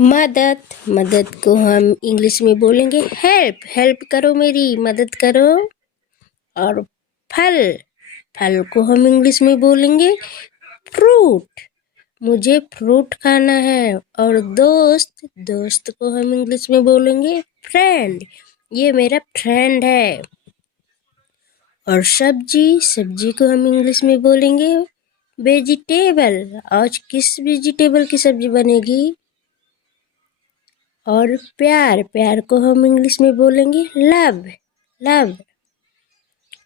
मदद मदद को हम इंग्लिश में बोलेंगे हेल्प। हेल्प करो, मेरी मदद करो। और फल फल को हम इंग्लिश में बोलेंगे फ्रूट। मुझे फ्रूट खाना है। और दोस्त दोस्त को हम इंग्लिश में बोलेंगे फ्रेंड। ये मेरा फ्रेंड है। और सब्जी सब्जी को हम इंग्लिश में बोलेंगे वेजिटेबल। आज किस वेजिटेबल की सब्जी बनेगी? और प्यार प्यार को हम इंग्लिश में बोलेंगे लव लव।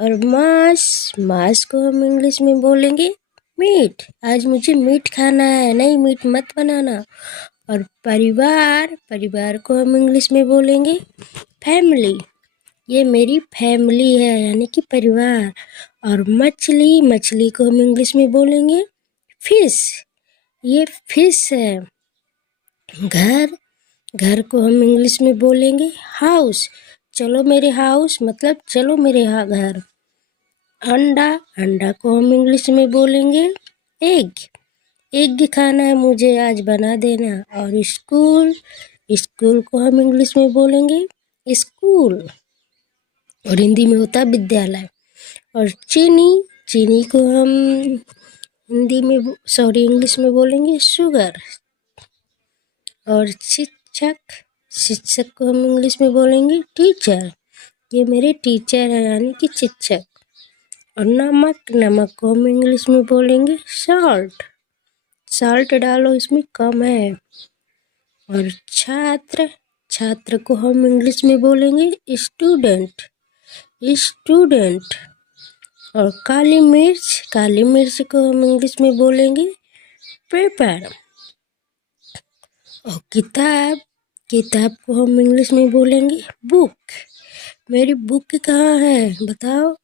और मांस मांस को हम इंग्लिश में बोलेंगे मीट। आज मुझे मीट खाना है, नहीं मीट मत बनाना। और परिवार परिवार को हम इंग्लिश में बोलेंगे फैमिली। ये मेरी फैमिली है, यानी कि परिवार। और मछली मछली को हम इंग्लिश में बोलेंगे फिश। ये फिश है। घर घर को हम इंग्लिश में बोलेंगे हाउस। चलो मेरे हाउस मतलब चलो मेरे घर। अंडा अंडा को हम इंग्लिश में बोलेंगे एग। एग खाना है मुझे, आज बना देना। और स्कूल स्कूल को हम इंग्लिश में बोलेंगे स्कूल। और हिंदी में होता है विद्यालय। और चीनी चीनी को हम हिंदी में इंग्लिश में बोलेंगे शुगर। और शिक्षक शिक्षक को हम इंग्लिश में बोलेंगे टीचर। ये मेरे टीचर है, यानी कि शिक्षक। और नमक नमक को हम इंग्लिश में बोलेंगे सॉल्ट। सॉल्ट डालो, इसमें कम है। और छात्र छात्र को हम इंग्लिश में बोलेंगे स्टूडेंट स्टूडेंट। और काली मिर्च को हम इंग्लिश में बोलेंगे पेपर। और किताब किताब को हम इंग्लिश में बोलेंगे बुक। मेरी बुक कहाँ है बताओ?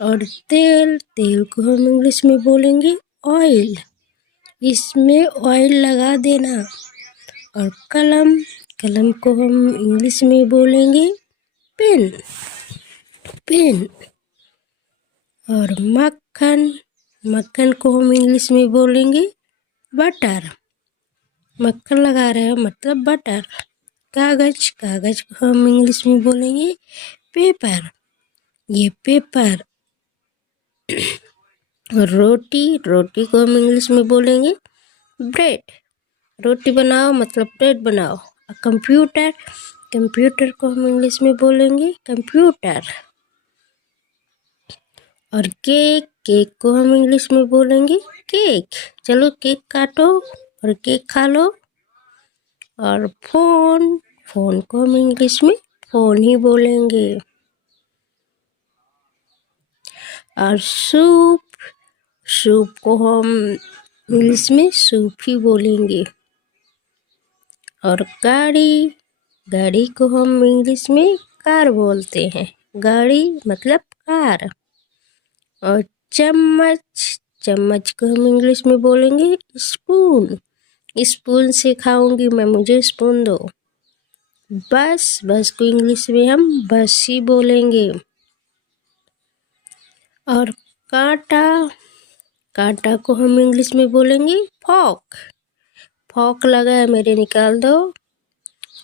और तेल तेल को हम इंग्लिश में बोलेंगे ऑयल। इसमें ऑयल लगा देना। और कलम कलम को हम इंग्लिश में बोलेंगे पेन पेन। और मक्खन मक्खन को हम इंग्लिश में बोलेंगे बटर। मक्खन लगा रहे हो मतलब बटर। कागज कागज को हम इंग्लिश में बोलेंगे पेपर। ये पेपर। और रोटी रोटी को हम इंग्लिश में बोलेंगे ब्रेड। रोटी बनाओ मतलब ब्रेड बनाओ। कंप्यूटर कंप्यूटर को हम इंग्लिश में बोलेंगे कंप्यूटर। और केक केक को हम इंग्लिश में बोलेंगे केक। चलो केक काटो और केक खा लो। और फोन फोन को हम इंग्लिश में फोन ही बोलेंगे। और सूप सूप को हम इंग्लिश में सूप ही बोलेंगे। और गाड़ी गाड़ी को हम इंग्लिश में कार बोलते हैं। गाड़ी मतलब कार। और चम्मच चम्मच को हम इंग्लिश में बोलेंगे स्पून। स्पून से खाऊंगी मैं, मुझे स्पून दो। बस बस को इंग्लिश में हम बस ही बोलेंगे। और कांटा कांटा को हम इंग्लिश में बोलेंगे फॉक। फॉक लगा है मेरे, निकाल दो।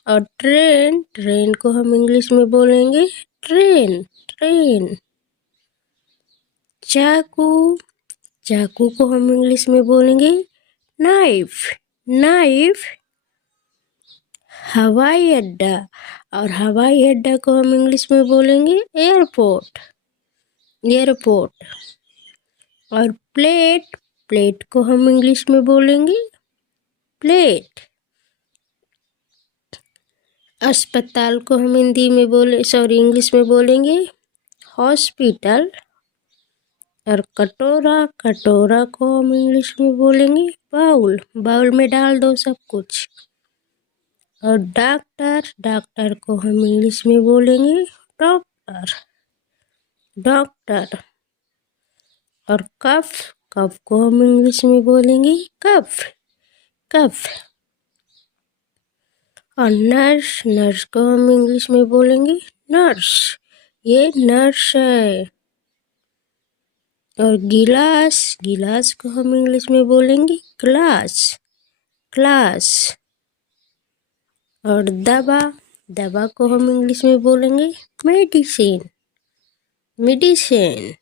और ट्रेन ट्रेन को हम इंग्लिश में बोलेंगे ट्रेन ट्रेन। चाकू चाकू को हम इंग्लिश में बोलेंगे नाइफ नाइफ। हवाई अड्डा और हवाई अड्डा को हम इंग्लिश में बोलेंगे एयरपोर्ट एयरपोर्ट। और प्लेट प्लेट को हम इंग्लिश में बोलेंगे प्लेट। अस्पताल को हम इंग्लिश में बोलेंगे हॉस्पिटल। और कटोरा कटोरा को हम इंग्लिश में बोलेंगे बाउल। बाउल में डाल दो सब कुछ। और डॉक्टर डॉक्टर को हम इंग्लिश में बोलेंगे डॉक्टर डॉक्टर। और कफ कफ को हम इंग्लिश में बोलेंगे कफ कफ। और नर्स नर्स को हम इंग्लिश में बोलेंगे नर्स। ये नर्स है। और गिलास गिलास को हम इंग्लिश में बोलेंगे ग्लास ग्लास। और दवा, दवा को हम इंग्लिश में बोलेंगे मेडिसिन, मेडिसिन।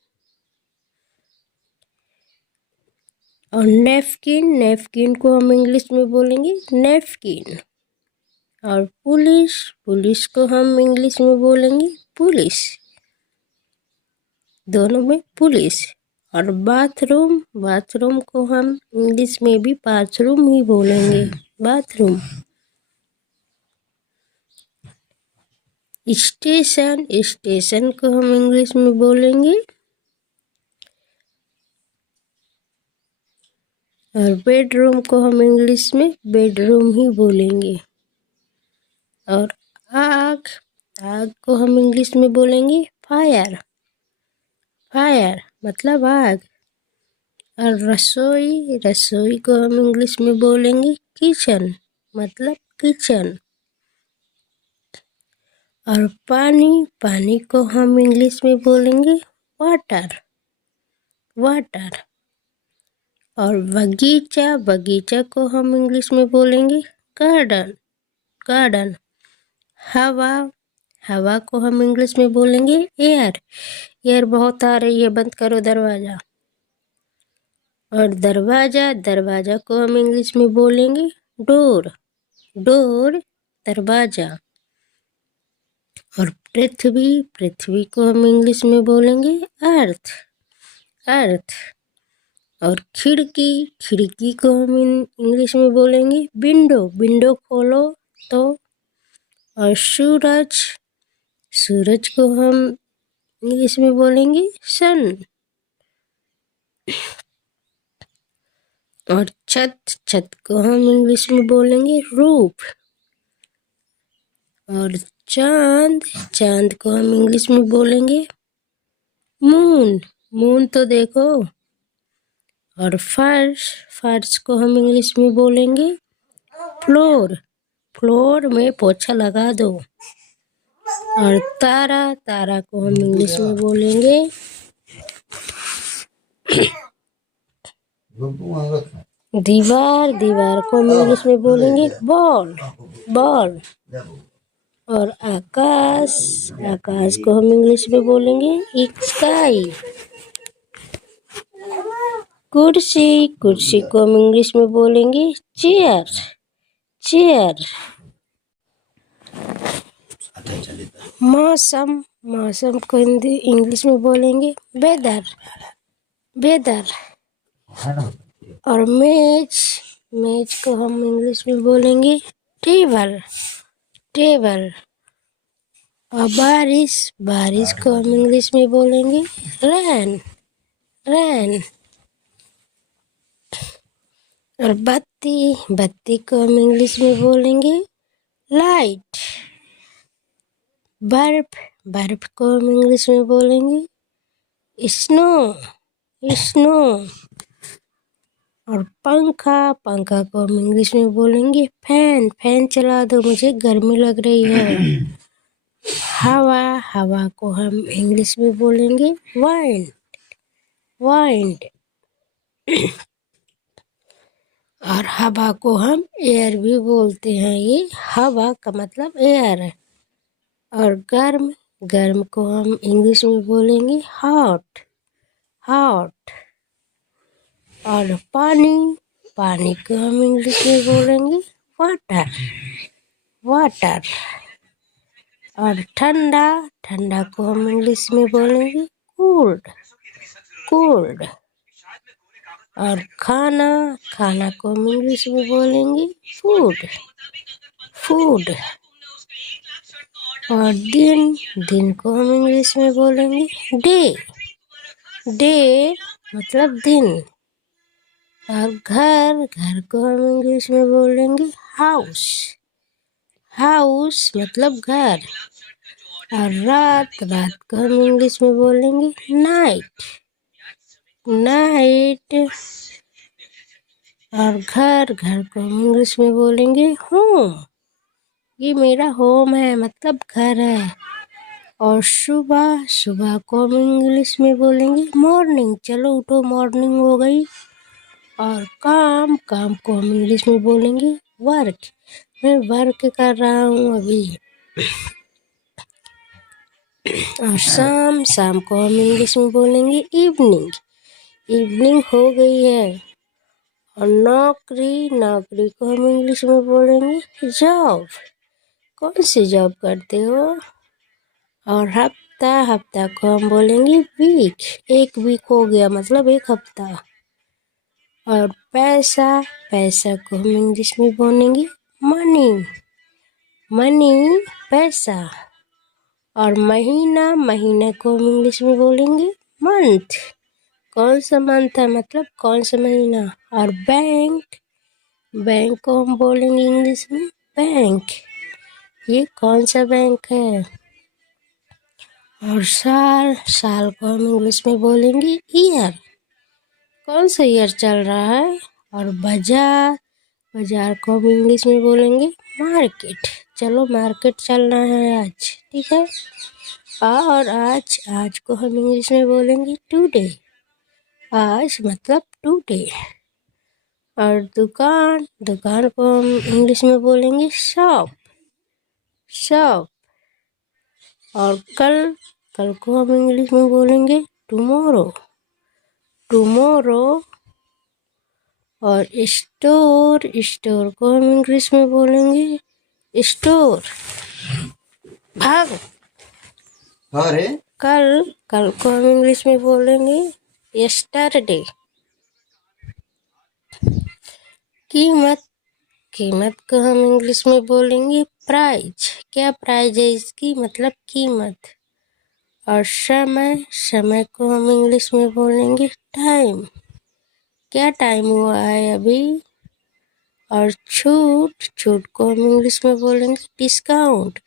और नेपकिन, नेपकिन को हम इंग्लिश में बोलेंगे नेपकिन। और पुलिस, पुलिस को हम इंग्लिश में बोलेंगे पुलिस, दोनों में पुलिस। और बाथरूम, बाथरूम को हम इंग्लिश में भी बाथरूम ही बोलेंगे, बाथरूम। स्टेशन, स्टेशन को हम इंग्लिश में बोलेंगे। और बेडरूम को हम इंग्लिश में बेडरूम ही बोलेंगे। और आग, आग को हम इंग्लिश में बोलेंगे फायर, फायर मतलब आग। और रसोई, रसोई को हम इंग्लिश में बोलेंगे किचन, मतलब किचन। और पानी, पानी को हम इंग्लिश में बोलेंगे वाटर, वाटर। और बगीचा, बगीचा को हम इंग्लिश में बोलेंगे गार्डन, गार्डन। हवा, हवा को हम इंग्लिश में बोलेंगे एयर, एयर बहुत आ रही है, बंद करो दरवाज़ा। और दरवाज़ा, दरवाज़ा को हम इंग्लिश में बोलेंगे डोर, डोर दरवाज़ा। और पृथ्वी, पृथ्वी को हम इंग्लिश में बोलेंगे अर्थ, अर्थ। और खिड़की, खिड़की को हम इंग्लिश में बोलेंगे विंडो, विंडो खोलो तो। और सूरज, सूरज को हम इंग्लिश में बोलेंगे सन। और छत, छत को हम इंग्लिश में बोलेंगे रूफ। और चांद, चांद को हम इंग्लिश में बोलेंगे मून, मून तो देखो। और फर्श, फर्श को हम इंग्लिश में बोलेंगे फ्लोर, फ्लोर में पोछा लगा दो। और तारा, तारा को हम इंग्लिश में बोलेंगे दीवार, दीवार को हम इंग्लिश में बोलेंगे बॉल, बॉल। और आकाश, आकाश को हम इंग्लिश में बोलेंगे स्काई। कुर्सी, कुर्सी को हम इंग्लिश में बोलेंगे चेयर, चेयर। मौसम, मौसम को हिंदी इंग्लिश में बोलेंगे वेदर, वेदर। और मेज, मेज को हम इंग्लिश में बोलेंगे टेबल, टेबल। और बारिश, बारिश को हम इंग्लिश में बोलेंगे रैन, रैन। और बत्ती, बत्ती को हम इंग्लिश में बोलेंगे लाइट। बर्फ, बर्फ को हम इंग्लिश में बोलेंगे स्नो, स्नो। और पंखा, पंखा को हम इंग्लिश में बोलेंगे फैन, फैन चला दो मुझे गर्मी लग रही है। हवा, हवा को हम इंग्लिश में बोलेंगे वाइंड, वाइंड। और हवा को हम एयर भी बोलते हैं, ये हवा का मतलब एयर है। और गर्म, गर्म को हम इंग्लिश में बोलेंगे हॉट, हॉट। और पानी, पानी को हम इंग्लिश में बोलेंगे वाटर, वाटर। और ठंडा, ठंडा को हम इंग्लिश में बोलेंगे कोल्ड, कोल्ड। और खाना, खाना को हम इंग्लिश में बोलेंगे फूड, फूड। और दिन, दिन को हम इंग्लिश में बोलेंगे डे, डे मतलब दिन। और घर, घर को हम इंग्लिश में बोलेंगे हाउस, हाउस मतलब घर। और रात, रात को हम इंग्लिश में बोलेंगे नाइट, नाइट। और घर, घर को हम इंग्लिश में बोलेंगे होम, ये मेरा होम है मतलब घर है। और सुबह, सुबह को हम इंग्लिश में बोलेंगे मॉर्निंग, चलो उठो मॉर्निंग हो गई। और काम, काम को हम इंग्लिश में बोलेंगे वर्क, मैं वर्क कर रहा हूँ अभी। और शाम को हम इंग्लिश में बोलेंगे इवनिंग। इवनिंग हो गई है। और नौकरी को हम इंग्लिश में बोलेंगे जॉब। कौन सी जॉब करते हो? और हफ्ता को हम बोलेंगे वीक। एक वीक हो गया मतलब एक हफ्ता। और पैसा को हम इंग्लिश में बोलेंगे मनी पैसा। और महीना को हम इंग्लिश में बोलेंगे मंथ। कौन सा मंथ है मतलब कौन सा महीना। और बैंक को हम बोलेंगे इंग्लिश में बैंक। ये कौन सा बैंक है। और साल को हम इंग्लिश में बोलेंगे ईयर। कौन सा ईयर चल रहा है। और बाजार को हम इंग्लिश में बोलेंगे मार्केट। चलो मार्केट चलना है आज, ठीक है। और आज को हम इंग्लिश में बोलेंगे टुडे। आज मतलब टुडे। और दुकान को हम इंग्लिश में बोलेंगे शॉप। और कल को हम इंग्लिश में बोलेंगे टुमारो। और स्टोर को हम इंग्लिश में बोलेंगे स्टोर। अरे कल को हम इंग्लिश में बोलेंगे यस्टरडे। कीमत को हम इंग्लिश में बोलेंगे प्राइस। क्या प्राइस है इसकी मतलब कीमत। और समय को हम इंग्लिश में बोलेंगे टाइम। क्या टाइम हुआ है अभी। और छूट को हम इंग्लिश में बोलेंगे डिस्काउंट।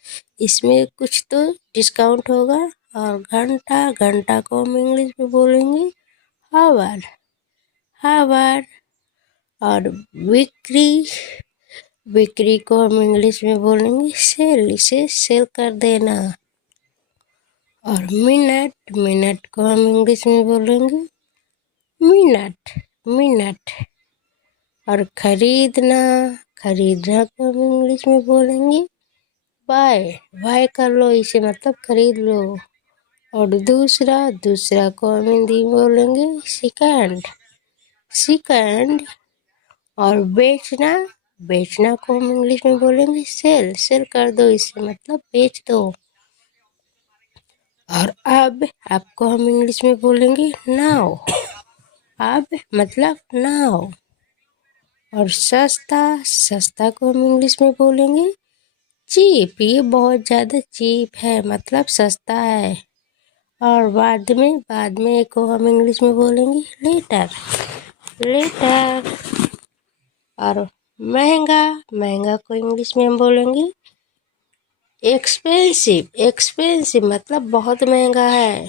इसमें कुछ तो डिस्काउंट होगा। और घंटा को हम इंग्लिश में बोलेंगे हावर। और बिक्री को हम इंग्लिश में बोलेंगे सेल। इसे सेल कर देना। और मिनट को हम इंग्लिश में बोलेंगे मिनट। और खरीदना को हम इंग्लिश में बोलेंगे बाय कर लो इसे मतलब खरीद लो। और दूसरा को हम हिंदी में बोलेंगे सेकंड। और बेचना को हम इंग्लिश में बोलेंगे सेल कर दो इसे मतलब बेच दो। और अब को हम इंग्लिश में बोलेंगे नाउ। अब मतलब नाउ। और सस्ता को हम इंग्लिश में बोलेंगे चीप। ये बहुत ज़्यादा चीप है मतलब सस्ता है। और बाद में को हम इंग्लिश में बोलेंगे लेटर। और महंगा को इंग्लिश में हम बोलेंगे एक्सपेंसिव मतलब बहुत महंगा है।